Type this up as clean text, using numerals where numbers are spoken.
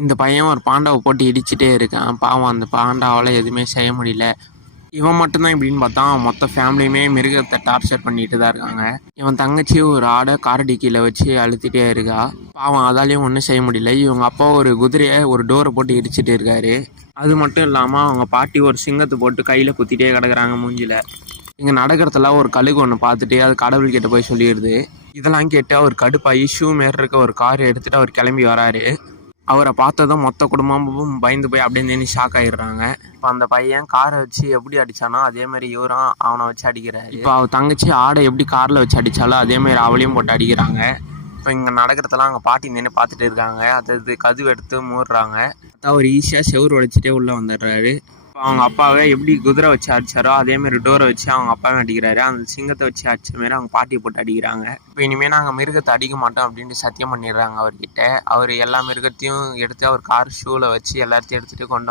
இந்த பையன் ஒரு பாண்டாவை போட்டு இடிச்சிட்டே இருக்கான். பாவம் அந்த பாண்டாவால் எதுவுமே செய்ய முடியல. இவன் மட்டும்தான் இப்படின்னு பார்த்தா மொத்த ஃபேமிலியுமே மிருகத்தை டார்ச்சர் பண்ணிட்டு தான் இருக்காங்க. இவன் தங்கச்சி ஒரு ஆடை காரடி கீழே வச்சு அழுத்திட்டே இருக்கா. பாவம் அதாலையும் ஒன்றும் செய்ய முடியல. இவங்க அப்பா ஒரு குதிரையை ஒரு டோரை போட்டு இடிச்சிட்டு இருக்காரு. அது மட்டும் இல்லாமல் அவங்க பாட்டி ஒரு சிங்கத்தை போட்டு கையில் குத்திட்டே கிடக்குறாங்க மூஞ்சில். இங்கே நடக்கிறதுல ஒரு கழுகு ஒன்று பார்த்துட்டு அது கடவுள்கிட்ட போய் சொல்லிடுது. இதெல்லாம் கேட்டு அவர் கடுப்பாகி ஷூ மாரி இருக்க ஒரு கார் எடுத்துகிட்டு அவர் கிளம்பி வராரு. அவரை பார்த்ததும் மொத்த குடும்பமும் பயந்து போய் அப்படியே நின்று ஷாக் ஆகிடுறாங்க. இப்போ அந்த பையன் காரை வச்சு எப்படி அடித்தானோ அதே மாதிரி இவரும் அவனை வச்சு அடிக்கிறாரு. இப்போ அவள் தங்கச்சி ஆடை எப்படி காரில் வச்சு அடித்தாலோ அதே மாதிரி அவளையும் போட்டு அடிக்கிறாங்க. இப்போ இங்கே நடக்கிறதெல்லாம் அங்கே பாட்டி நின்று பார்த்துட்டு இருக்காங்க. அது கதவு எடுத்து மூடுறாங்க. அவர் ஈஸியாக செவுரு உடைச்சிட்டே உள்ளே வந்துடுறாரு. இப்போ அவங்க அப்பாவை எப்படி குதிரை வச்சு அடித்தாரோ அதேமாரி டோரை வச்சு அவங்க அப்பாவை அடிக்கிறாரு. அந்த சிங்கத்தை வச்சு அடித்த மாரி அவங்க பாட்டியை போட்டு அடிக்கிறாங்க. இப்போ இனிமேல் நாங்கள் மிருகத்தை அடிக்க மாட்டோம் அப்படின்ட்டு சத்தியம் பண்ணிடுறாங்க அவர்கிட்ட. அவர் எல்லா மிருகத்தையும் எடுத்து அவர் கார் ஷூவில் வச்சு எல்லாத்தையும் எடுத்துகிட்டு கொண்டு